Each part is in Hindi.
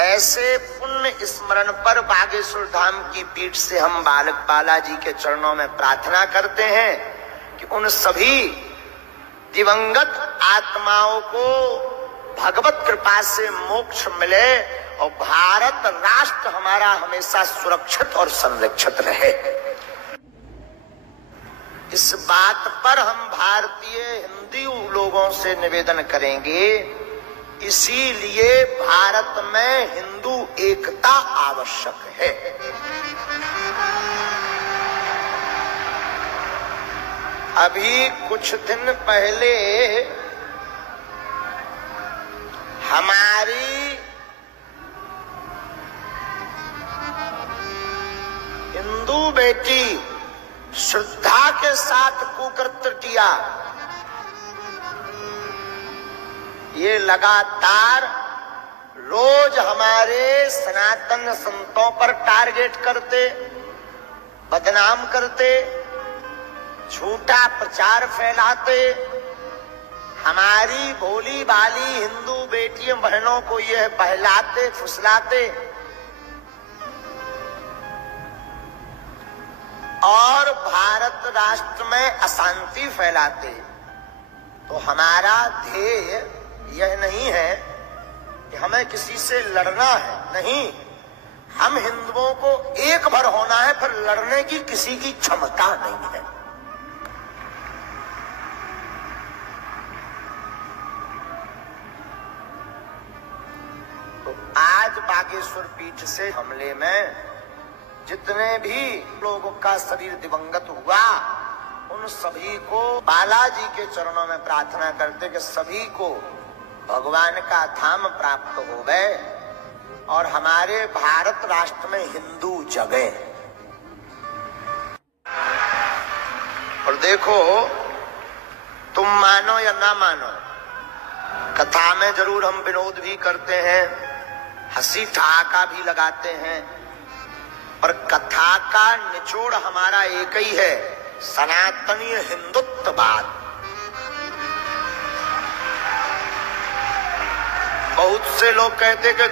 ऐसे पुण्य स्मरण पर बागेश्वर धाम की पीठ से हम बालक बालाजी के चरणों में प्रार्थना करते हैं कि उन सभी दिवंगत आत्माओं को भगवत कृपा से मोक्ष मिले और भारत राष्ट्र हमारा हमेशा सुरक्षित और संरक्षित रहे। इस बात पर हम भारतीय हिंदू लोगों से निवेदन करेंगे, इसीलिए भारत में हिंदू एकता आवश्यक है। अभी कुछ दिन पहले हमारी हिंदू बेटी श्रद्धा के साथ कुकृत्य किया। ये लगातार रोज हमारे सनातन संतों पर टारगेट करते, बदनाम करते, झूठा प्रचार फैलाते, हमारी भोली भाली हिंदू बेटियों बहनों को यह बहलाते फुसलाते और भारत राष्ट्र में अशांति फैलाते। तो हमारा ध्येय यह नहीं है कि हमें किसी से लड़ना है, नहीं, हम हिंदुओं को एक भर होना है, फिर लड़ने की किसी की क्षमता नहीं है। तो आज बागेश्वर पीठ से हमले में जितने भी लोगों का शरीर दिवंगत हुआ, उन सभी को बालाजी के चरणों में प्रार्थना करते कि सभी को भगवान का धाम प्राप्त हो गए और हमारे भारत राष्ट्र में हिंदू जगे। और देखो, तुम मानो या ना मानो, कथा में जरूर हम विनोद भी करते हैं, हंसी ठहाका भी लगाते हैं, और कथा का निचोड़ हमारा एक ही है, सनातनीय हिंदुत्ववाद। बहुत से लोग कहते कि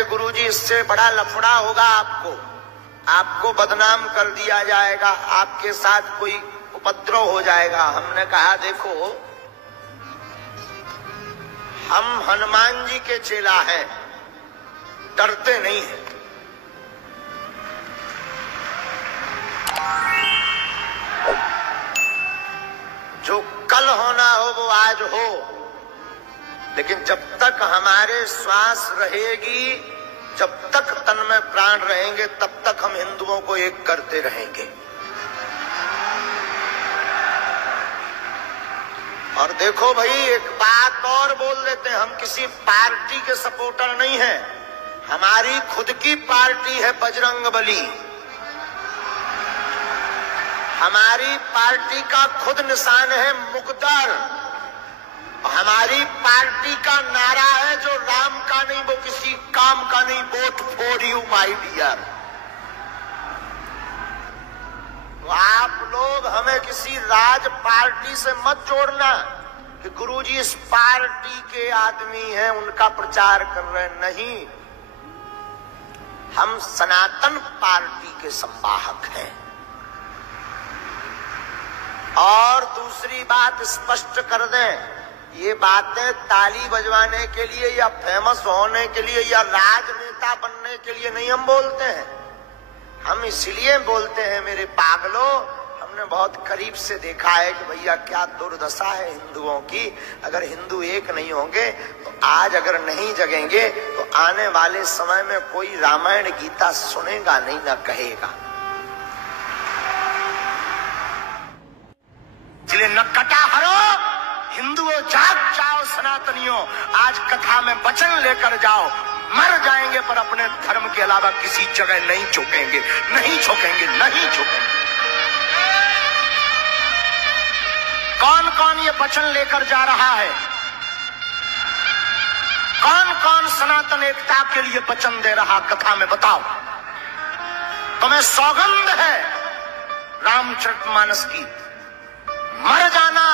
गुरुजी इससे बड़ा लफड़ा होगा, आपको बदनाम कर दिया जाएगा, आपके साथ कोई उपद्रव हो जाएगा। हमने कहा देखो, हम हनुमान जी के चेला हैं, डरते नहीं है। जो कल होना हो वो आज हो, लेकिन जब तक हमारे श्वास रहेगी, जब तक तन में प्राण रहेंगे, तब तक हम हिंदुओं को एक करते रहेंगे। और देखो भाई, एक बात और बोल देते हैं, हम किसी पार्टी के सपोर्टर नहीं हैं, हमारी खुद की पार्टी है बजरंगबली। हमारी पार्टी का खुद निशान है मुकद्दर। हमारी पार्टी का नारा है जो राम का नहीं, वो किसी काम का नहीं, vote for you my dear. तो आप लोग हमें किसी राज पार्टी से मत जोड़ना कि गुरुजी इस पार्टी के आदमी हैं, उनका प्रचार कर रहे हैं। नहीं, हम सनातन पार्टी के संवाहक हैं। और दूसरी बात स्पष्ट कर दें, ये बातें ताली बजवाने के लिए या फेमस होने के लिए या राजनेता बनने के लिए नहीं हम बोलते हैं। हम इसलिए बोलते हैं मेरे पागलों, हमने बहुत करीब से देखा है कि भैया क्या दुर्दशा है हिंदुओं की। अगर हिंदू एक नहीं होंगे तो आज अगर नहीं जगेंगे तो आने वाले समय में कोई रामायण गीता सुनेगा नहीं, ना कहेगा। इसलिए न कटा हरो, हिंदुओं जाग जाओ, सनातनियों आज कथा में वचन लेकर जाओ। मर जाएंगे पर अपने धर्म के अलावा किसी जगह नहीं झुकेंगे, नहीं झुकेंगे, नहीं झुकेंगे। कौन कौन ये वचन लेकर जा रहा है? कौन कौन सनातन एकता के लिए वचन दे रहा कथा में बताओ। तुम्हें सौगंध है रामचरितमानस की, मर जाना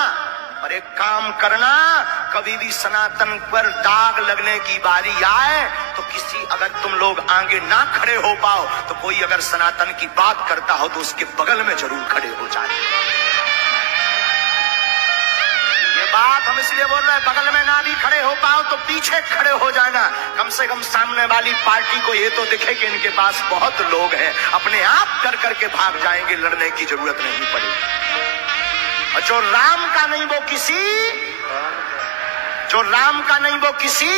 पर एक काम करना, कभी भी सनातन पर दाग लगने की बारी आए तो किसी, अगर तुम लोग आगे ना खड़े हो पाओ तो कोई अगर सनातन की बात करता हो तो उसके बगल में जरूर खड़े हो जाए। ये बात हम इसलिए बोल रहे हैं, बगल में ना भी खड़े हो पाओ तो पीछे खड़े हो जाना। कम से कम सामने वाली पार्टी को ये तो दिखे कि इनके पास बहुत लोग हैं, अपने आप कर करके भाग जाएंगे, लड़ने की जरूरत नहीं पड़ेगी। और जो राम का नहीं वो किसी, जो राम का नहीं वो किसी,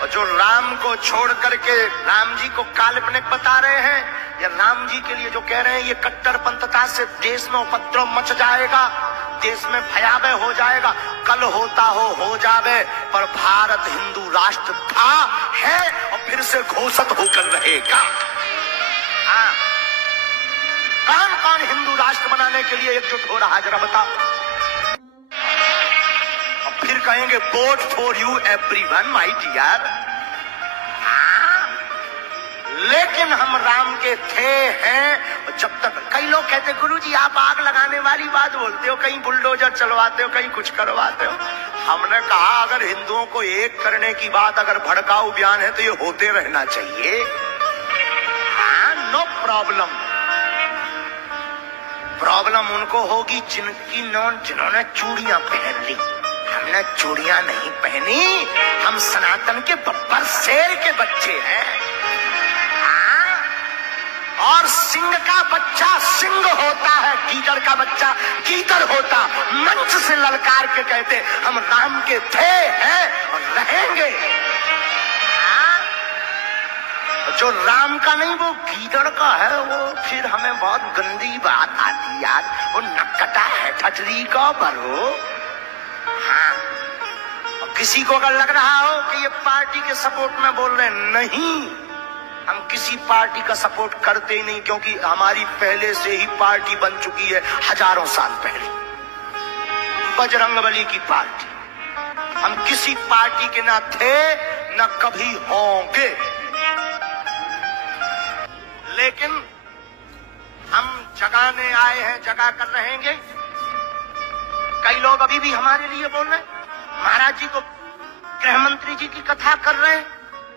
और जो राम को छोड़ करके राम जी को काल्पनिक बता रहे हैं, या राम जी के लिए जो कह रहे हैं ये कट्टरपंथता से देश में उपद्रव मच जाएगा, देश में भयावह हो जाएगा। कल होता हो जावे, पर भारत हिंदू राष्ट्र था, है और फिर से घोषित होकर रहेगा। हाँ, कौन कौन हिंदू राष्ट्र बनाने के लिए एकजुट हो रहा है जरा बताओ। और फिर कहेंगे vote for you everyone my dear. लेकिन हम राम के थे, हैं। जब तक कई लोग कहते गुरुजी आप आग लगाने वाली बात बोलते हो, कहीं बुलडोजर चलवाते हो, कहीं कुछ करवाते हो। हमने कहा अगर हिंदुओं को एक करने की बात अगर भड़काऊ बयान है तो ये होते रहना चाहिए। हाँ, नो प्रॉब्लम। प्रॉब्लम उनको होगी जिन्होंने चूड़ियां पहन ली। हमने चूड़ियां नहीं पहनी, हम सनातन के बब्बर शेर के बच्चे हैं। और सिंह का बच्चा सिंह होता है, गीदड़ का बच्चा गीदड़ होता। मंच से ललकार के कहते हम राम के थे, हैं और रहेंगे। जो राम का नहीं वो गीदड़ का है, वो फिर हमें बहुत गंदी बात आती यार, वो नक्कटा है ठटरी का बरो। हाँ, और किसी को अगर लग रहा हो कि ये पार्टी के सपोर्ट में बोल रहे हैं, नहीं, हम किसी पार्टी का सपोर्ट करते ही नहीं, क्योंकि हमारी पहले से ही पार्टी बन चुकी है हजारों साल पहले, बजरंगबली की पार्टी। हम किसी पार्टी के ना थे न कभी होंगे, लेकिन हम जगाने आए हैं, जगा कर रहेंगे। कई लोग अभी भी हमारे लिए बोल रहे हैं, महाराज जी तो गृह मंत्री जी की कथा कर रहे हैं।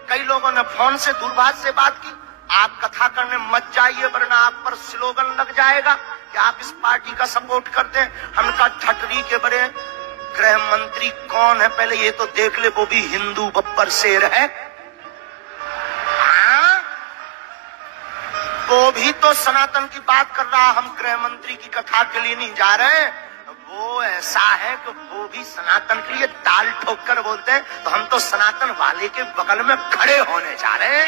कई लोगों ने फोन से दूरभाष से बात की, आप कथा करने मत जाइए वरना आप पर स्लोगन लग जाएगा कि आप इस पार्टी का सपोर्ट करते हैं। हमने कहा ठटरी के बड़े गृह मंत्री कौन है पहले ये तो देख ले, वो भी हिंदू बब्बर शेर है। हाँ? वो भी तो सनातन की बात कर रहा, हम गृह मंत्री की कथा के लिए नहीं जा रहे। वो ऐसा है कि वो भी सनातन के लिए ताल ठोक कर बोलते हैं, तो हम तो सनातन वाले के बगल में खड़े होने जा रहे हैं।